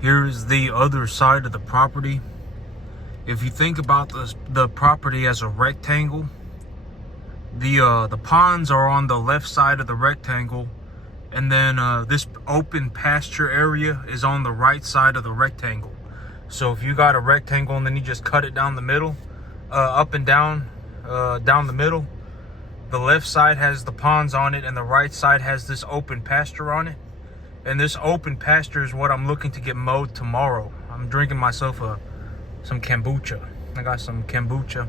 Here's the other side of the property. If you think about the property as a rectangle, the ponds are on the left side of the rectangle, and then this open pasture area is on the right side of the rectangle. So if you got a rectangle and then you just cut it down the middle, up and down the middle, the left side has the ponds on it and the right side has this open pasture on it. And this open pasture is what I'm looking to get mowed tomorrow. I'm drinking myself some kombucha. I got some kombucha.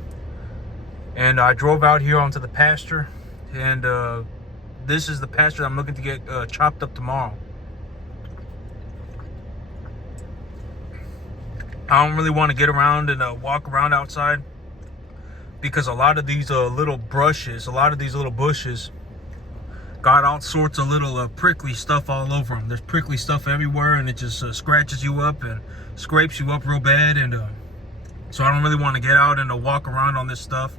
And I drove out here onto the pasture, and this is the pasture I'm looking to get chopped up tomorrow. I don't really want to get around and walk around outside because a lot of these little bushes got all sorts of little prickly stuff all over them. There's prickly stuff everywhere, and it just scratches you up and scrapes you up real bad. And so I don't really want to get out and walk around on this stuff.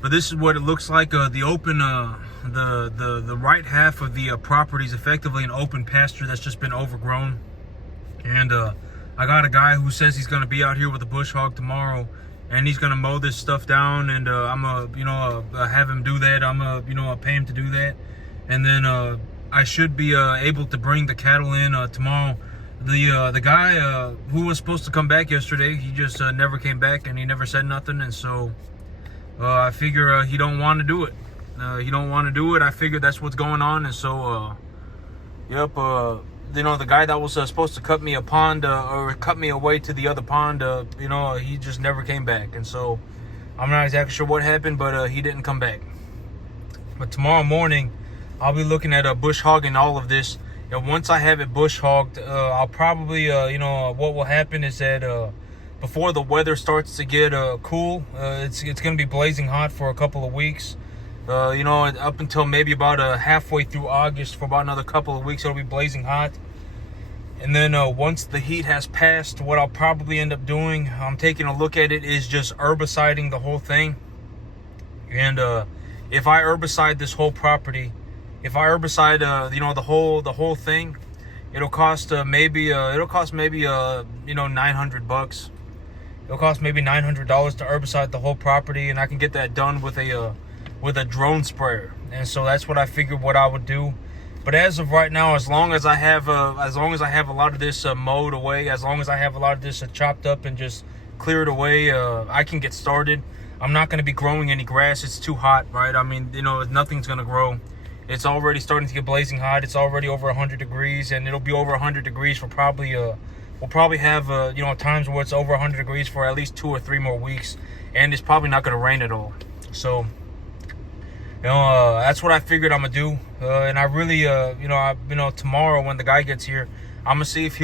But this is what it looks like. The open, the right half of the property is effectively an open pasture that's just been overgrown. And I got a guy who says he's going to be out here with a bush hog tomorrow, and he's going to mow this stuff down. And I'm have him do that. I'm pay him to do that. And then I should be able to bring the cattle in tomorrow. The guy who was supposed to come back yesterday, he just never came back, and he never said nothing. And so I figure he don't want to do it. I figure that's what's going on. And so the guy that was supposed to cut me a pond or cut me away to the other pond, he just never came back. And so I'm not exactly sure what happened, but he didn't come back. But tomorrow morning, I'll be looking at bush hogging all of this. And once I have it bush hogged, I'll probably, what will happen is that before the weather starts to get cool, it's going to be blazing hot for a couple of weeks. Up until maybe about halfway through August, for about another couple of weeks, it'll be blazing hot. And then once the heat has passed, what I'll probably end up doing, I'm taking a look at it, is just herbiciding the whole thing. And if I herbicide this whole property, if I herbicide the whole thing, it'll cost maybe $900. It'll cost maybe $900 to herbicide the whole property, and I can get that done with a drone sprayer. And so that's what I figured what I would do. But as of right now, as long as I have a lot of this mowed away, as long as I have a lot of this chopped up and just cleared away, I can get started. I'm not going to be growing any grass. It's too hot, right? I mean, nothing's going to grow. It's already starting to get blazing hot. It's already over 100 degrees, and it'll be over 100 degrees for probably we'll probably have times where it's over 100 degrees for at least 2 or 3 more weeks, and it's probably not going to rain at all. So that's what I figured I'm gonna do. And I really tomorrow when the guy gets here, I'm gonna see if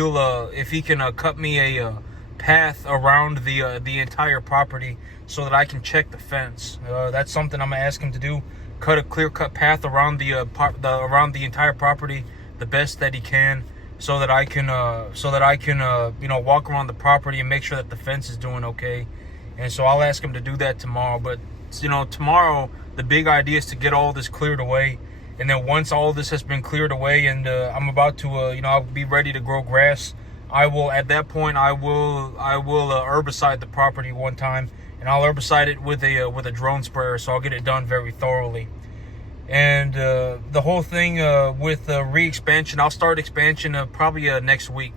he can cut me a path around the entire property so that I can check the fence. That's something I'm gonna ask him to do. Cut a clear-cut path around around the entire property the best that he can, so that I can walk around the property and make sure that the fence is doing okay. And so I'll ask him to do that tomorrow. But tomorrow the big idea is to get all this cleared away, and then once all this has been cleared away and I'm about to I'll be ready to grow grass, I will herbicide the property one time, and I'll herbicide it with a drone sprayer, so I'll get it done very thoroughly. And the whole thing with re-expansion, I'll start expansion probably next week.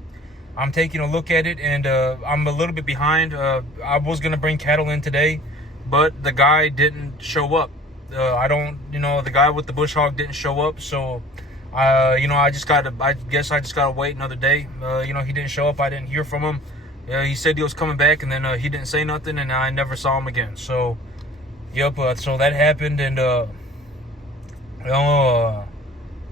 I'm taking a look at it, and I'm a little bit behind. I was gonna bring cattle in today, but the guy didn't show up. The guy with the bush hog didn't show up, so I guess I just gotta wait another day. He didn't show up. I didn't hear from him. He said he was coming back, and then he didn't say nothing, and I never saw him again. So so that happened. And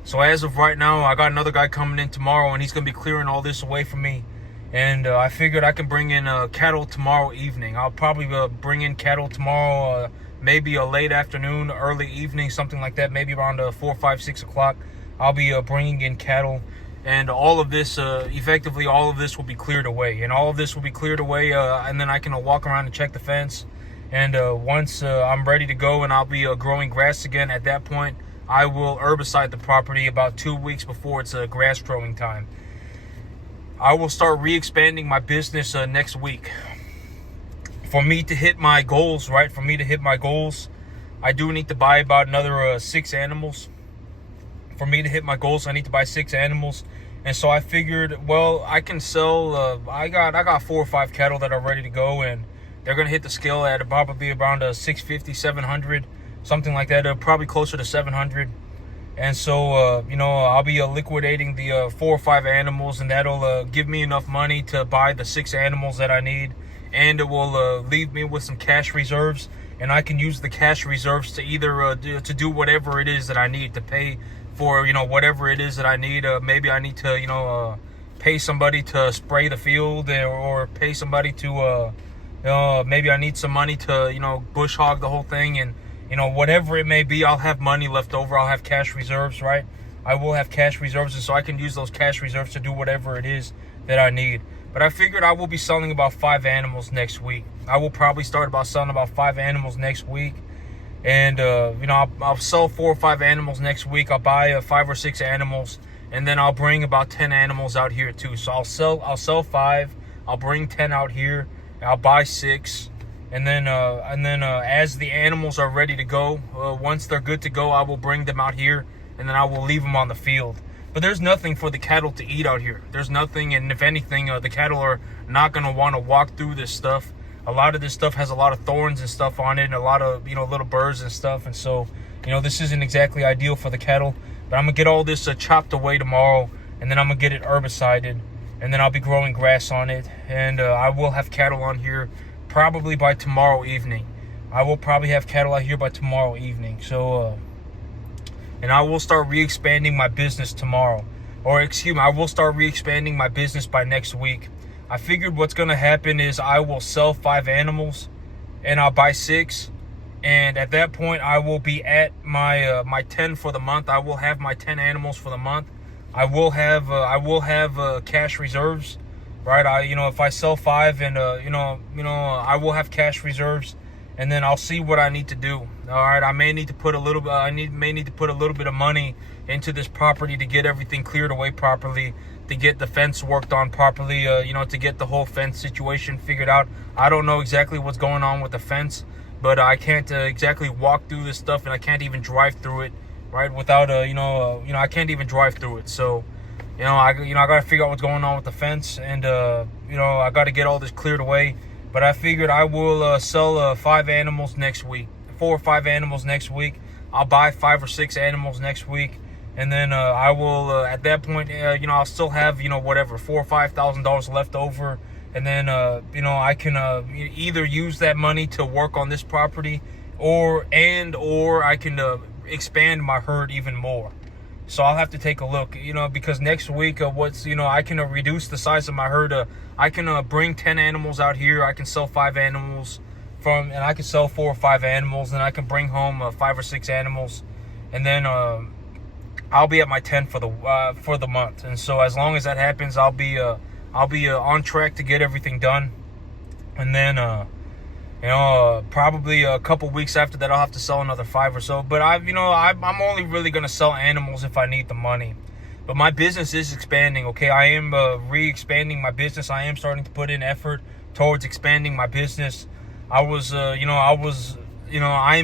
so as of right now, I got another guy coming in tomorrow, and he's gonna be clearing all this away from me. And I figured I can bring in cattle tomorrow evening. I'll probably bring in cattle tomorrow, maybe a late afternoon, early evening, something like that. Maybe around 4, 5, 6 o'clock. I'll be bringing in cattle, and all of this, effectively, all of this will be cleared away. And all of this will be cleared away, and then I can walk around and check the fence. And once I'm ready to go and I'll be growing grass again, at that point, I will herbicide the property about 2 weeks before it's grass growing time. I will start re-expanding my business next week. For me to hit my goals, right? For me to hit my goals, I do need to buy about another 6 animals. For me to hit my goals, I need to buy 6 animals. And so I figured, well, I can sell, I got 4 or 5 cattle that are ready to go, and they're going to hit the scale at probably around 650, 700, something like that, probably closer to 700. And so, I'll be liquidating the 4 or 5 animals, and that'll give me enough money to buy the 6 animals that I need. And it will leave me with some cash reserves, and I can use the cash reserves to either to do whatever it is that I need to pay for, whatever it is that I need. Maybe I need to, pay somebody to spray the field, or pay somebody to, maybe I need some money to, bush hog the whole thing, and, whatever it may be, I'll have money left over. I'll have cash reserves, right? I will have cash reserves, and so I can use those cash reserves to do whatever it is that I need. But I figured I will be selling about 5 animals next week. I will probably start selling about 5 animals next week. And, I'll sell 4 or 5 animals next week. I'll buy 5 or 6 animals. And then I'll bring about 10 animals out here too. So I'll sell 5. I'll bring 10 out here. I'll buy 6. And then as the animals are ready to go, once they're good to go, I will bring them out here. And then I will leave them on the field. But there's nothing for the cattle to eat out here. There's nothing, and if anything, the cattle are not going to want to walk through this stuff. A lot of this stuff has a lot of thorns and stuff on it, and a lot of, little birds and stuff. And so, this isn't exactly ideal for the cattle. But I'm going to get all this chopped away tomorrow, and then I'm going to get it herbicided, and then I'll be growing grass on it. And I will have cattle on here probably by tomorrow evening. I will probably have cattle out here by tomorrow evening. So, and I will start re-expanding my business tomorrow. Or excuse me, I will start re-expanding my business by next week. I figured what's going to happen is I will sell 5 animals and I'll buy 6. And at that point, I will be at my 10 for the month. I will have my 10 animals for the month. I will have cash reserves, right? If I sell 5 and I will have cash reserves. And then I'll see what I need to do. All right, I may need to put a little bit. May need to put a little bit of money into this property to get everything cleared away properly, to get the fence worked on properly. To get the whole fence situation figured out. I don't know exactly what's going on with the fence, but I can't exactly walk through this stuff, and I can't even drive through it, right? Without I can't even drive through it. So, I got to figure out what's going on with the fence, and I got to get all this cleared away. But I figured I will sell 5 animals next week, 4 or 5 animals next week. I'll buy 5 or 6 animals next week, and then I will at that point, I'll still have whatever $4,000 or $5,000 left over, and then I can either use that money to work on this property, or I can expand my herd even more. So I'll have to take a look, because next week, I can reduce the size of my herd. I can bring 10 animals out here. I can sell 5 animals and I can sell 4 or 5 animals, and I can bring home 5 or 6 animals, and then I'll be at my 10 for the month. And so as long as that happens, I'll be on track to get everything done. And then probably a couple weeks after that, I'll have to sell another 5 or so. But I'm only really going to sell animals if I need the money. But my business is expanding, okay? I am re-expanding my business. I am starting to put in effort towards expanding my business. I am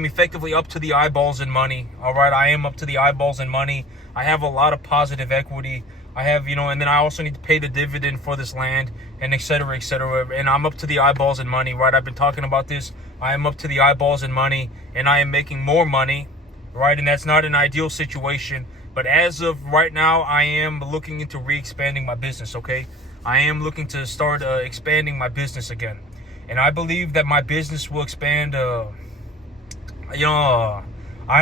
effectively up to the eyeballs in money, all right? I am up to the eyeballs in money. I have a lot of positive equity. I have, and then I also need to pay the dividend for this land, and et cetera, et cetera. And I'm up to the eyeballs in money, right? I've been talking about this. I am up to the eyeballs in money, and I am making more money, right? And that's not an ideal situation. But as of right now, I am looking into re-expanding my business, okay? I am looking to start expanding my business again. And I believe that my business will expand, I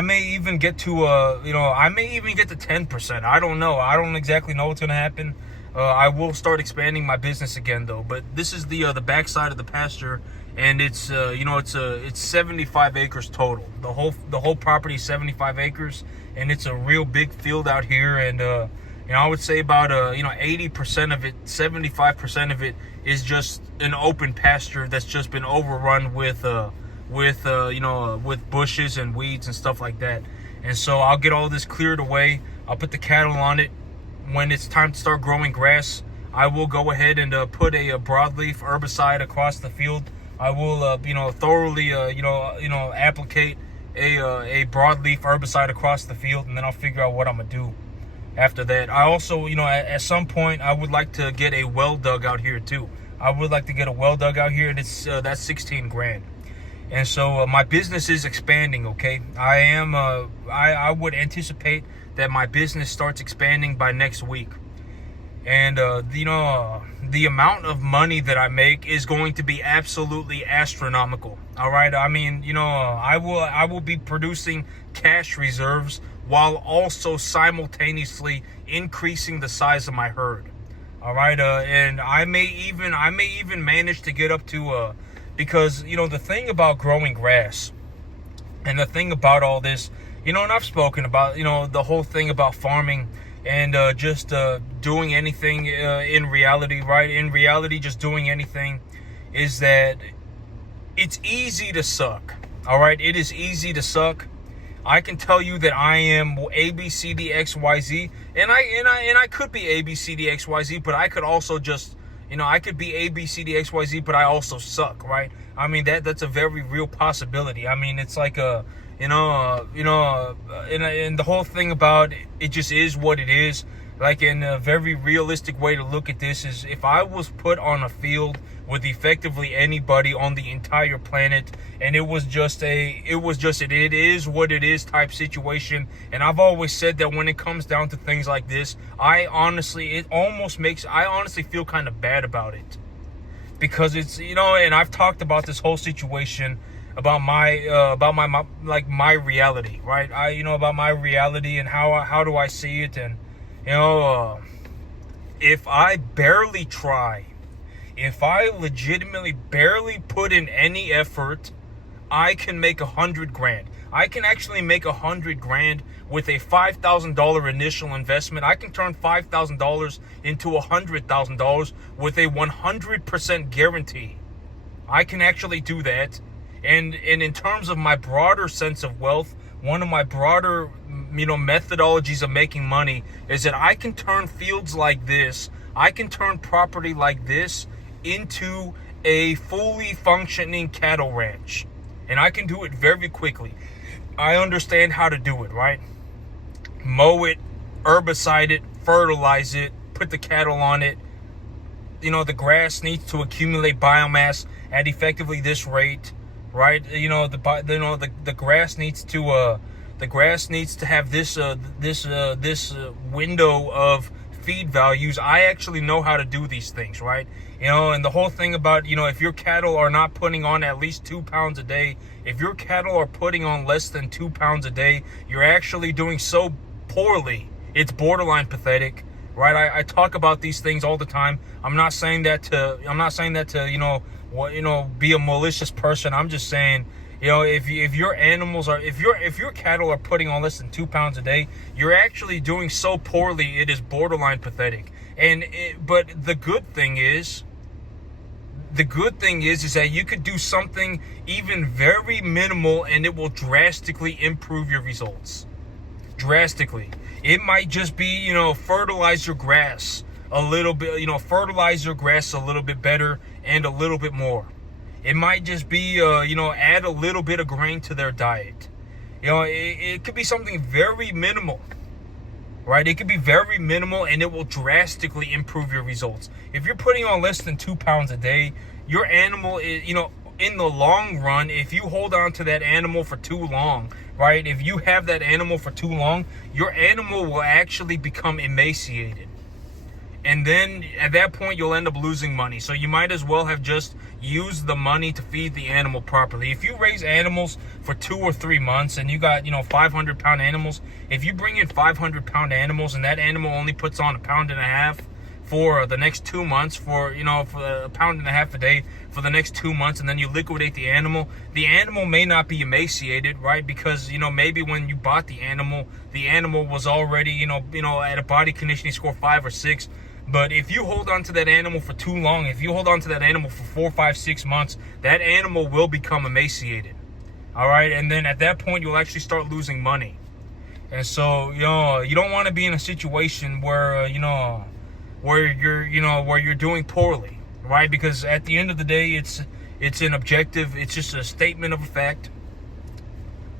may even get to 10%. I don't know. I don't exactly know what's going to happen. I will start expanding my business again, though. But this is the backside of the pasture, and it's it's 75 acres total. The whole property is 75 acres, and it's a real big field out here. And I would say about 80% of it, 75% of it is just an open pasture that's just been overrun with bushes and weeds and stuff like that. And so I'll get all this cleared away. I'll put the cattle on it. When it's time to start growing grass, I will go ahead and put a broadleaf herbicide across the field. I will, thoroughly, applicate a broadleaf herbicide across the field, and then I'll figure out what I'm gonna do after that. I also, at some point, I would like to get a well dug out here too. I would like to get a well dug out here, and it's that's 16 grand. And so my business is expanding. Okay, I would anticipate that my business starts expanding by next week. And the amount of money that I make is going to be absolutely astronomical. All right, I mean, I will be producing cash reserves while also simultaneously increasing the size of my herd. All right, and I may even manage to get up to because the thing about growing grass, and the thing about all this, and I've spoken about the whole thing about farming. And just doing anything in reality, right? In reality, just doing anything is that it's easy to suck. All right, it is easy to suck. I can tell you that I am A, B, C, D, X, Y, Z, and I could be A, B, C, D, X, Y, Z, but I could also just I could be A, B, C, D, X, Y, Z, but I also suck, right? I mean that's a very real possibility. I mean it's like a and the whole thing about it just is what it is. Like, in a very realistic way to look at this is, if I was put on a field with effectively anybody on the entire planet, and it is what it is type situation. And I've always said that when it comes down to things like this, I honestly feel kind of bad about it, because it's and I've talked about this whole situation about my reality, right? About my reality and how do I see it. And if I barely try, if I legitimately barely put in any effort, I can make 100 grand. I can actually make 100 grand with a $5,000 initial investment. I can turn $5,000 into $100,000 with a 100% guarantee. I can actually do that. And in terms of my broader sense of wealth, one of my broader, methodologies of making money is that I can turn fields like this, I can turn property like this into a fully functioning cattle ranch. And I can do it very quickly. I understand how to do it, right? Mow it, herbicide it, fertilize it, put the cattle on it. The grass needs to accumulate biomass at effectively this rate. Right, the grass needs to have this window of feed values. I actually know how to do these things, right? And the whole thing about if your cattle are not putting on at least 2 pounds a day, if your cattle are putting on less than 2 pounds a day, you're actually doing so poorly. It's borderline pathetic, right? I talk about these things all the time. I'm not saying that to be a malicious person. I'm just saying, if your cattle are putting on less than 2 pounds a day, you're actually doing so poorly, it is borderline pathetic. But the good thing is that you could do something even very minimal, and it will drastically improve your results. Drastically. It might just be, fertilize your grass a little bit, fertilize your grass a little bit better and a little bit more. It might just be, add a little bit of grain to their diet. It could be something very minimal, right? It could be very minimal, and it will drastically improve your results. If you're putting on less than 2 pounds a day, your animal is, in the long run, if you hold on to that animal for too long, right? If you have that animal for too long, your animal will actually become emaciated. And then at that point, you'll end up losing money. So you might as well have just used the money to feed the animal properly. If you raise animals for 2 or 3 months and you got, 500-pound animals, if you bring in 500-pound animals and that animal only puts on 1.5 pounds for the next 2 months, for 1.5 pounds a day for the next 2 months, and then you liquidate the animal may not be emaciated, right? Because, maybe when you bought the animal was already, at a body conditioning score 5 or 6. But if you hold on to that animal for too long, if you hold on to that animal for 4, 5, 6 months, that animal will become emaciated. All right. And then at that point, you'll actually start losing money. And so, you don't want to be in a situation where, where you're doing poorly, right? Because at the end of the day, it's an objective. It's just a statement of a fact.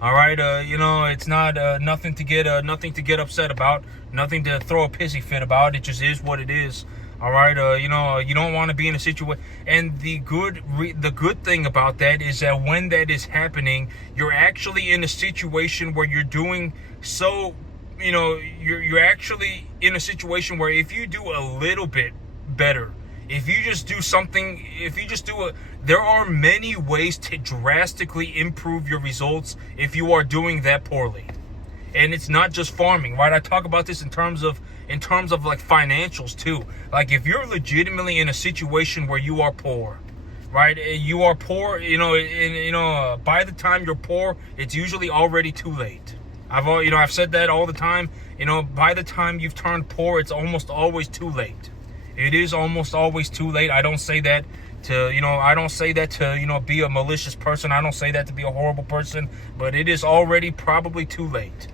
All right, it's not nothing to get upset about, nothing to throw a pissy fit about. It just is what it is. All right, you don't want to be in a situation. And the good thing about that is that when that is happening, you're actually in a situation where you're doing so. You're actually in a situation where if you do a little bit better, if you just do something, there are many ways to drastically improve your results if you are doing that poorly. And it's not just farming, right? I talk about this in terms of like financials too. Like if you're legitimately in a situation where you are poor, right? You are poor, by the time you're poor, it's usually already too late. I've said that all the time. By the time you've turned poor, it's almost always too late. It is almost always too late. I don't say that to be a malicious person. I don't say that to be a horrible person, but it is already probably too late.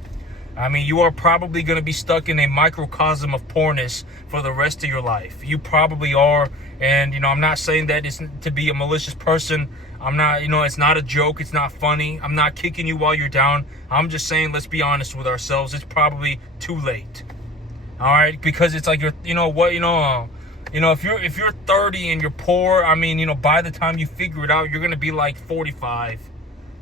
I mean, you are probably going to be stuck in a microcosm of poorness for the rest of your life. You probably are. And, I'm not saying that it's to be a malicious person. I'm not, it's not a joke. It's not funny. I'm not kicking you while you're down. I'm just saying, let's be honest with ourselves. It's probably too late. All right. Because it's like, if you're 30 and you're poor, I mean, by the time you figure it out, you're going to be like 45.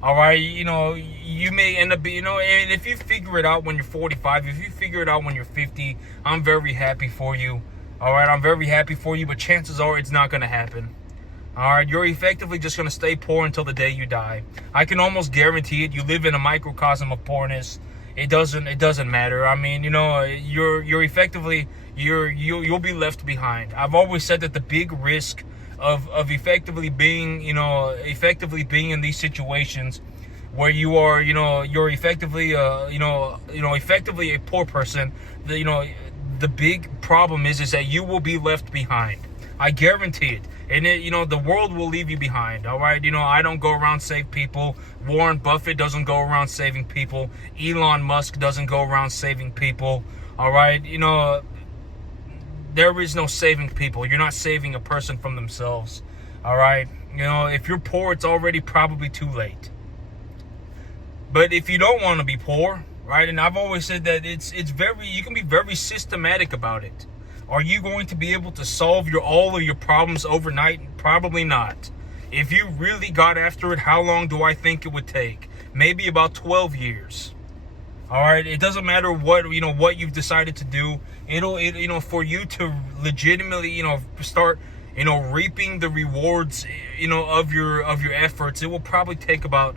All right. You may end up being, and if you figure it out when you're 45, if you figure it out when you're 50, I'm very happy for you. All right. I'm very happy for you, but chances are it's not going to happen. All right. You're effectively just going to stay poor until the day you die. I can almost guarantee it. You live in a microcosm of poorness. It doesn't matter. I mean, you're effectively, you'll be left behind. I've always said that the big risk of effectively being in these situations where you are, you're effectively, effectively a poor person. The big problem is that you will be left behind. I guarantee it. And the world will leave you behind. All right. I don't go around saving people. Warren Buffett doesn't go around saving people. Elon Musk doesn't go around saving people. All right. There is no saving people. You're not saving a person from themselves. All right. If you're poor, it's already probably too late. But if you don't want to be poor, right? And I've always said that you can be very systematic about it. Are you going to be able to solve all of your problems overnight? Probably not. If you really got after it, how long do I think it would take? Maybe about 12 years. All right. It doesn't matter what you've decided to do. For you to legitimately, start, reaping the rewards, of your efforts, it will probably take about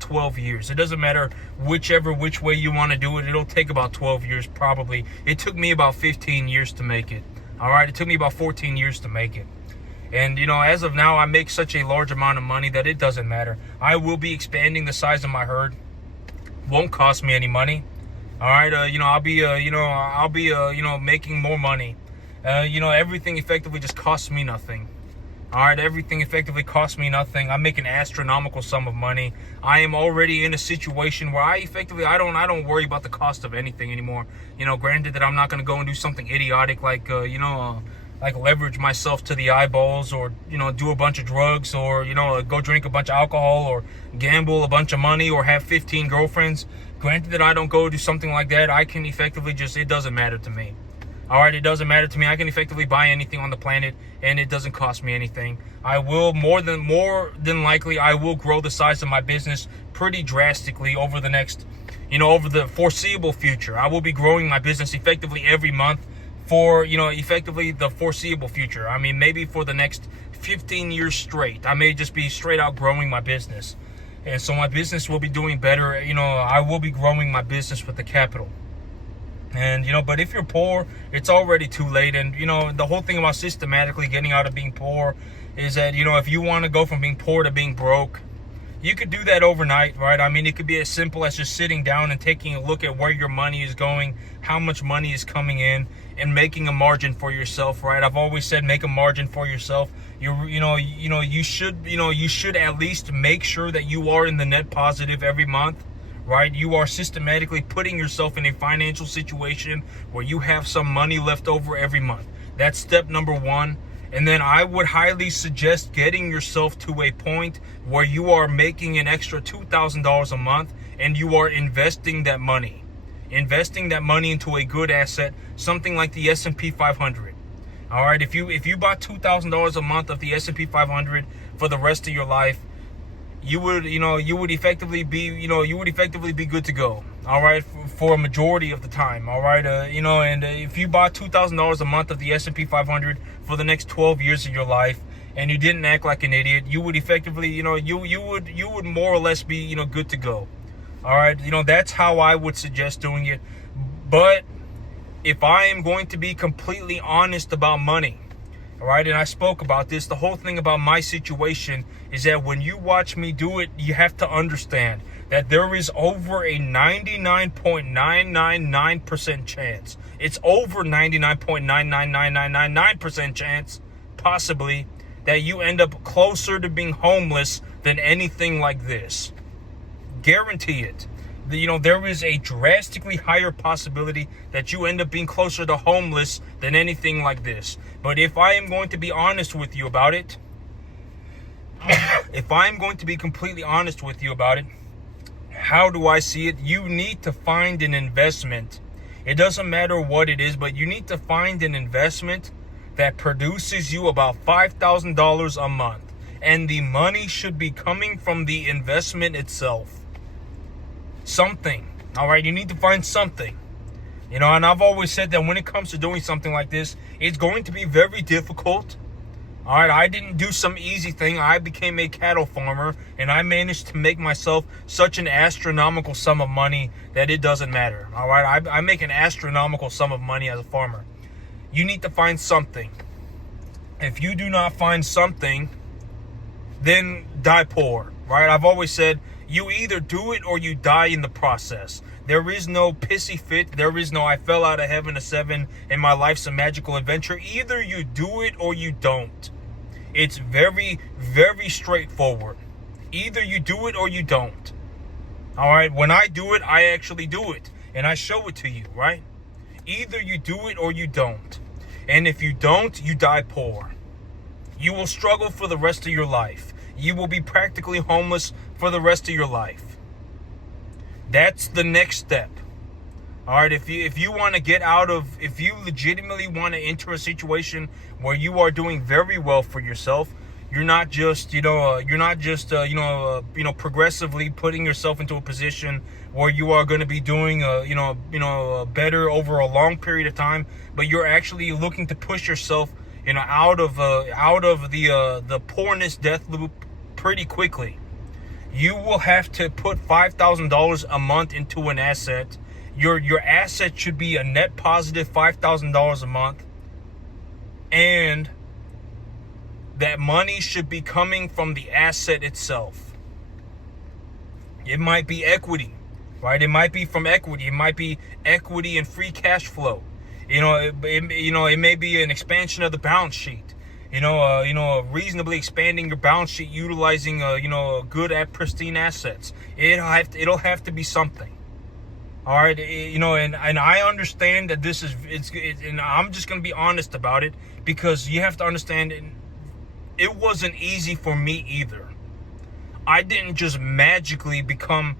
12 years. It doesn't matter which way you want to do it. It'll take about 12 years probably. It took me about 15 years to make it. All right. It took me about 14 years to make it. And, as of now, I make such a large amount of money that it doesn't matter. I will be expanding the size of my herd. Won't cost me any money. All right. I'll be making more money. Everything effectively just costs me nothing. All right, everything effectively costs me nothing. I make an astronomical sum of money. I am already in a situation where I don't worry about the cost of anything anymore. Granted that I'm not going to go and do something idiotic like like leverage myself to the eyeballs, or do a bunch of drugs, or go drink a bunch of alcohol, or gamble a bunch of money, or have 15 girlfriends. Granted that I don't go do something like that. I can effectively it doesn't matter to me. All right, it doesn't matter to me. I can effectively buy anything on the planet, and it doesn't cost me anything. I will more than likely I will grow the size of my business pretty drastically over the next, over the foreseeable future. I will be growing my business effectively every month for, effectively the foreseeable future. I mean, maybe for the next 15 years straight. I may just be straight out growing my business. And so my business will be doing better. I will be growing my business with the capital. And, but if you're poor, it's already too late. And, the whole thing about systematically getting out of being poor is that, if you want to go from being poor to being broke, you could do that overnight, right? I mean, it could be as simple as just sitting down and taking a look at where your money is going, how much money is coming in, and making a margin for yourself, right? I've always said make a margin for yourself. You should at least make sure that you are in the net positive every month, right? You are systematically putting yourself in a financial situation where you have some money left over every month. That's step number one. And then I would highly suggest getting yourself to a point where you are making an extra $2,000 a month and you are investing that money into a good asset, something like the S&P 500. All right, if you bought $2,000 a month of the S&P 500 for the rest of your life, you would effectively be good to go. All right, for a majority of the time. All right, and if you bought $2,000 a month of the S&P 500 for the next 12 years of your life, and you didn't act like an idiot, you would effectively, you would more or less be, good to go. All right, that's how I would suggest doing it. But if I am going to be completely honest about money, all right, and I spoke about this, the whole thing about my situation is that when you watch me do it, you have to understand that there is over a 99.999% chance. It's over 99.999999% chance, possibly, that you end up closer to being homeless than anything like this. Guarantee it. There is a drastically higher possibility that you end up being closer to homeless than anything like this. But if I am going to be honest with you about it, if I'm going to be completely honest with you about it, how do I see it? You need to find an investment. It doesn't matter what it is, but you need to find an investment that produces you about $5,000 a month. And the money should be coming from the investment itself. Something. All right, you need to find something. And I've always said that when it comes to doing something like this, it's going to be very difficult. All right, I didn't do some easy thing. I became a cattle farmer, and I managed to make myself such an astronomical sum of money that it doesn't matter. All right, I make an astronomical sum of money as a farmer. You need to find something. If you do not find something, then die poor, right? I've always said, you either do it or you die in the process. There is no pissy fit. There is no I fell out of heaven to seven and my life's a magical adventure. Either you do it or you don't. It's very, very straightforward. Either you do it or you don't. All right. When I do it, I actually do it. And I show it to you, right? Either you do it or you don't. And if you don't, you die poor. You will struggle for the rest of your life. You will be practically homeless for the rest of your life. That's the next step. All right, if you want to get out of, if you legitimately want to enter a situation where you are doing very well for yourself, you're not just progressively putting yourself into a position where you are going to be doing better over a long period of time, but you're actually looking to push yourself out of the poorness death loop pretty quickly. You will have to put $5,000 a month into an asset. Your asset should be a net positive $5,000 a month, and that money should be coming from the asset itself. It might be equity, right? It might be from equity. It might be equity and free cash flow. It may be an expansion of the balance sheet. Reasonably expanding your balance sheet, utilizing good at pristine assets. It'll have to be something. All right, and I understand that this is and I'm just gonna be honest about it, because you have to understand it wasn't easy for me either. I didn't just magically become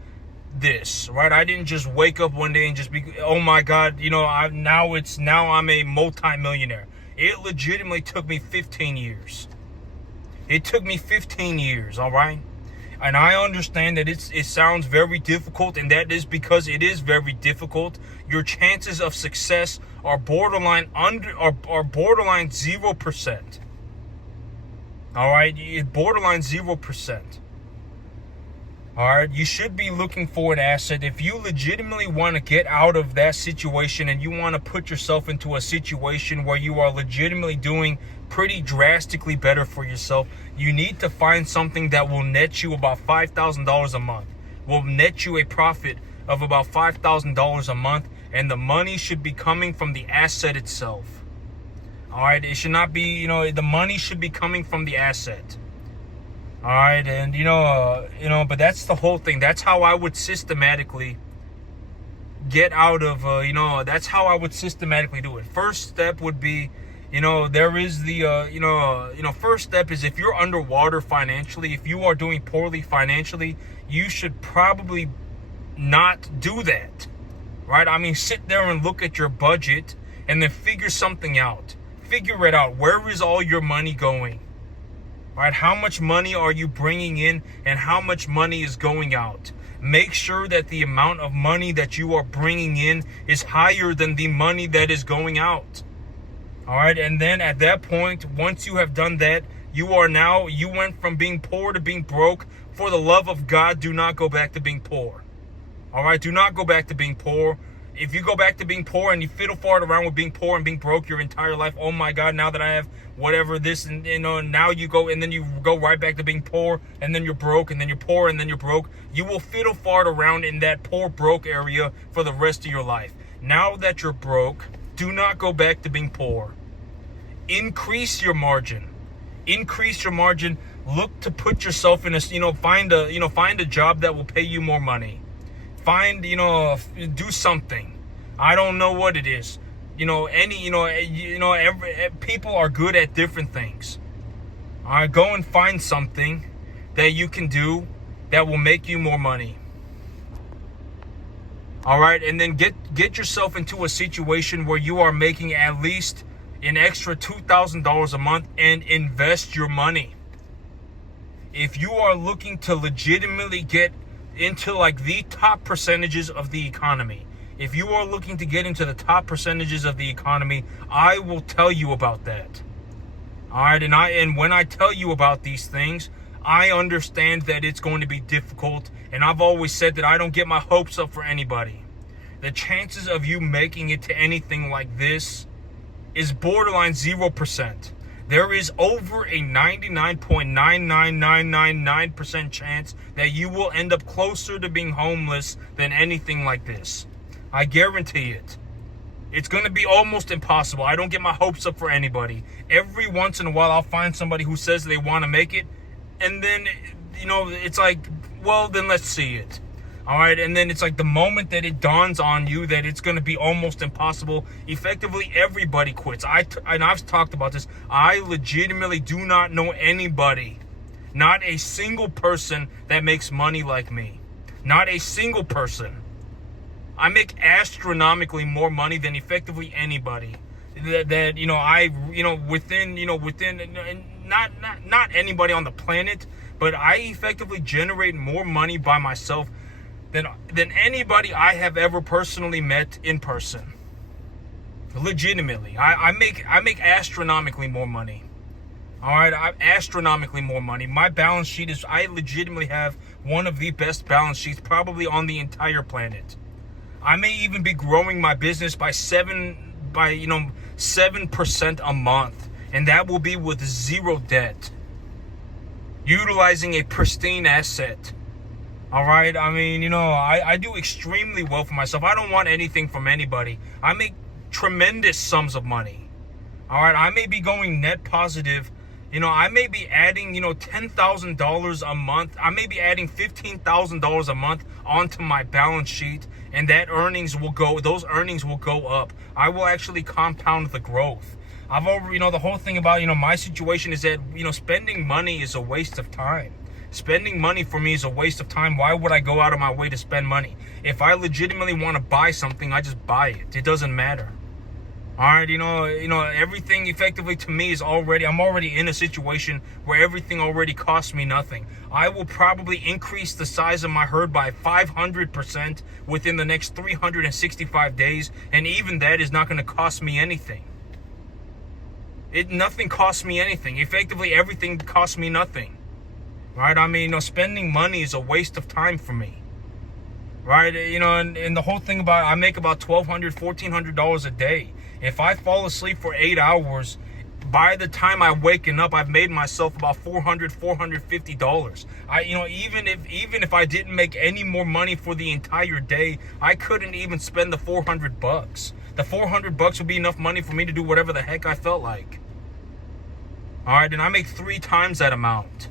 this, right? I didn't just wake up one day and just be, oh my God, now I'm a multi-millionaire. It legitimately took me 15 years. It took me 15 years, all right? And I understand that it sounds very difficult, and that is because it is very difficult. Your chances of success are borderline 0%. All right, borderline 0%. All right, you should be looking for an asset. If you legitimately want to get out of that situation and you want to put yourself into a situation where you are legitimately doing pretty drastically better for yourself, you need to find something that will net you about $5,000 a month, will net you a profit of about $5,000 a month, and the money should be coming from the asset itself. All right, it should not be, the money should be coming from the asset. All right, and but that's the whole thing. That's how I would systematically get out of that's how I would systematically do it. First step would be, there is the first step is, if you're underwater financially, if you are doing poorly financially, you should probably not do that, right? I mean, sit there and look at your budget and then figure something out. Figure it out. Where is all your money going? Right? How much money are you bringing in and how much money is going out? Make sure that the amount of money that you are bringing in is higher than the money that is going out. All right. And then at that point, once you have done that, you went from being poor to being broke. For the love of God, do not go back to being poor. All right. Do not go back to being poor. If you go back to being poor and you fiddle fart around with being poor and being broke your entire life, oh my God, now that I have whatever this, and now you go, and then you go right back to being poor, and then you're broke, and then you're poor, and then you're broke. You will fiddle fart around in that poor broke area for the rest of your life. Now that you're broke, do not go back to being poor. Increase your margin. Increase your margin. Look to put yourself in find a job that will pay you more money. Find, do something. I don't know what it is. People are good at different things. All right, go and find something that you can do that will make you more money. All right, and then get yourself into a situation where you are making at least an extra $2,000 a month and invest your money. If you are looking to legitimately get into like the top percentages of the economy, if you are looking to get into the top percentages of the economy, I will tell you about that. All right, and when I tell you about these things, I understand that it's going to be difficult, and I've always said that I don't get my hopes up for anybody. The chances of you making it to anything like this is borderline 0%. There is over a 99.99999% chance that you will end up closer to being homeless than anything like this. I guarantee it. It's going to be almost impossible. I don't get my hopes up for anybody. Every once in a while, I'll find somebody who says they want to make it, and then, it's like, well, then let's see it. All right, and then it's like the moment that it dawns on you that it's going to be almost impossible, effectively everybody quits. And I've talked about this. I legitimately do not know anybody, not a single person that makes money like me. Not a single person. I make astronomically more money than effectively anybody. Within not anybody on the planet, but I effectively generate more money by myself than anybody I have ever personally met in person. Legitimately, I make astronomically more money. All right, astronomically more money. My balance sheet is, I legitimately have one of the best balance sheets probably on the entire planet. I may even be growing my business by 7% a month, and that will be with zero debt, utilizing a pristine asset. All right, I mean, I do extremely well for myself. I don't want anything from anybody. I make tremendous sums of money. All right, I may be going net positive. I may be adding, $10,000 a month. I may be adding $15,000 a month onto my balance sheet, and those earnings will go up. I will actually compound the growth. I've already, the whole thing about, my situation is that, spending money is a waste of time. Spending money for me is a waste of time. Why would I go out of my way to spend money? If I legitimately want to buy something, I just buy it. It doesn't matter. All right, everything effectively to me I'm already in a situation where everything already costs me nothing. I will probably increase the size of my herd by 500% within the next 365 days, and even that is not going to cost me anything. Nothing costs me anything. Effectively, everything costs me nothing. Right? I mean, spending money is a waste of time for me. Right? And the whole thing about, I make about $1,200, $1,400 a day. If I fall asleep for 8 hours, by the time I waken up, I've made myself about $400, $450. Even if I didn't make any more money for the entire day, I couldn't even spend the $400. The $400 would be enough money for me to do whatever the heck I felt like. All right, and I make 3 times that amount.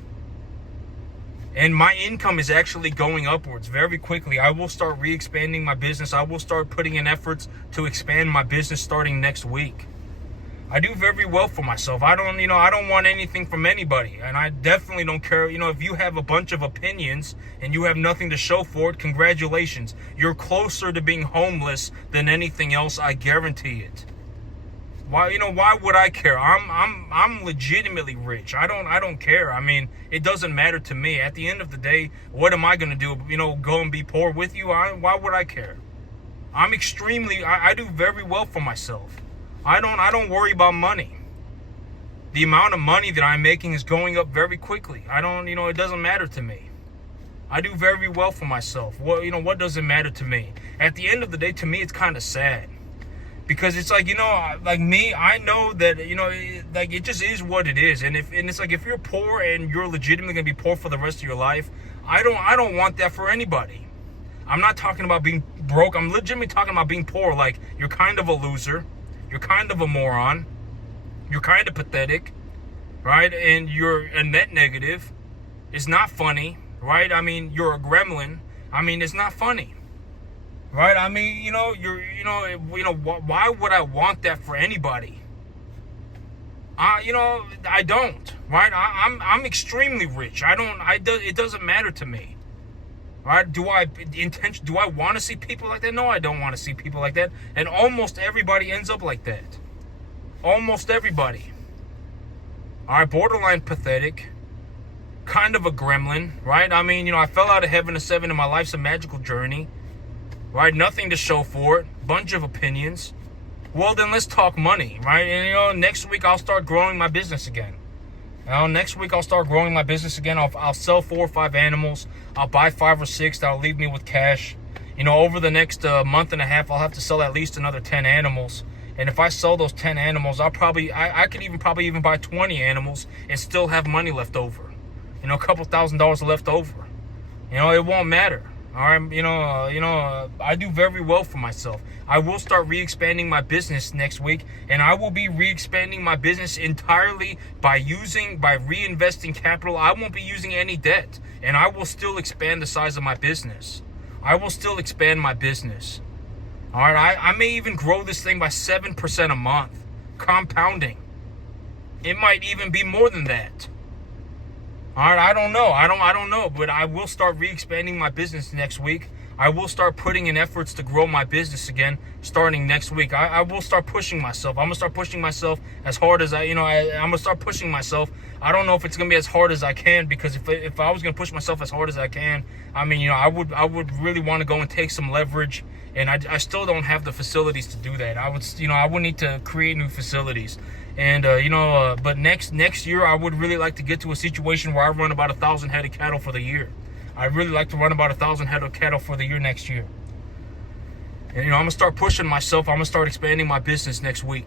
And my income is actually going upwards very quickly. I will start re-expanding my business. I will start putting in efforts to expand my business starting next week. I do very well for myself. I don't want anything from anybody. And I definitely don't care. If you have a bunch of opinions and you have nothing to show for it, congratulations. You're closer to being homeless than anything else, I guarantee it. Why would I care? I'm legitimately rich. I don't care. I mean, it doesn't matter to me. At the end of the day, what am I gonna do? Go and be poor with you? Why would I care? I do very well for myself. I don't worry about money. The amount of money that I'm making is going up very quickly. It doesn't matter to me. I do very well for myself. What does it matter to me? At the end of the day, to me, it's kind of sad. Because it's like, like me, I know that, like it just is what it is. And it's like, if you're poor and you're legitimately going to be poor for the rest of your life, I don't want that for anybody. I'm not talking about being broke. I'm legitimately talking about being poor. Like, you're kind of a loser. You're kind of a moron. You're kind of pathetic, right? And you're a net negative. It's not funny, right? I mean, you're a gremlin. I mean, it's not funny. Right? I mean, why would I want that for anybody? I don't. Right? I'm extremely rich. It doesn't matter to me. Right? Do I want to see people like that? No, I don't want to see people like that. And almost everybody ends up like that. Almost everybody. All right, borderline pathetic. Kind of a gremlin, right? I mean, I fell out of heaven to 7 in my life's a magical journey. Right? Nothing to show for it. Bunch of opinions. Well, then let's talk money, right? And, next week I'll start growing my business again. Next week I'll start growing my business again. I'll sell 4 or 5 animals. I'll buy 5 or 6 that'll leave me with cash. Over the next month and a half, I'll have to sell at least another 10 animals. And if I sell those 10 animals, I could probably even buy 20 animals and still have money left over. A couple $1,000s left over. It won't matter. All right, I do very well for myself. I will start re-expanding my business next week, and I will be re-expanding my business entirely by reinvesting capital. I won't be using any debt, and I will still expand the size of my business. I will still expand my business. All right, I may even grow this thing by 7% a month, compounding. It might even be more than that. All right, I don't know. I don't know, but I will start re-expanding my business next week. I will start putting in efforts to grow my business again starting next week. I will start pushing myself. I'm going to start pushing myself as hard as I'm going to start pushing myself. I don't know if it's going to be as hard as I can, because if I was going to push myself as hard as I can, I mean, I would really want to go and take some leverage, and I still don't have the facilities to do that. I would need to create new facilities. And, but next year, I would really like to get to a situation where I run about 1,000 head of cattle for the year. I'd really like to run about 1,000 head of cattle for the year next year. And, I'm going to start pushing myself. I'm going to start expanding my business next week.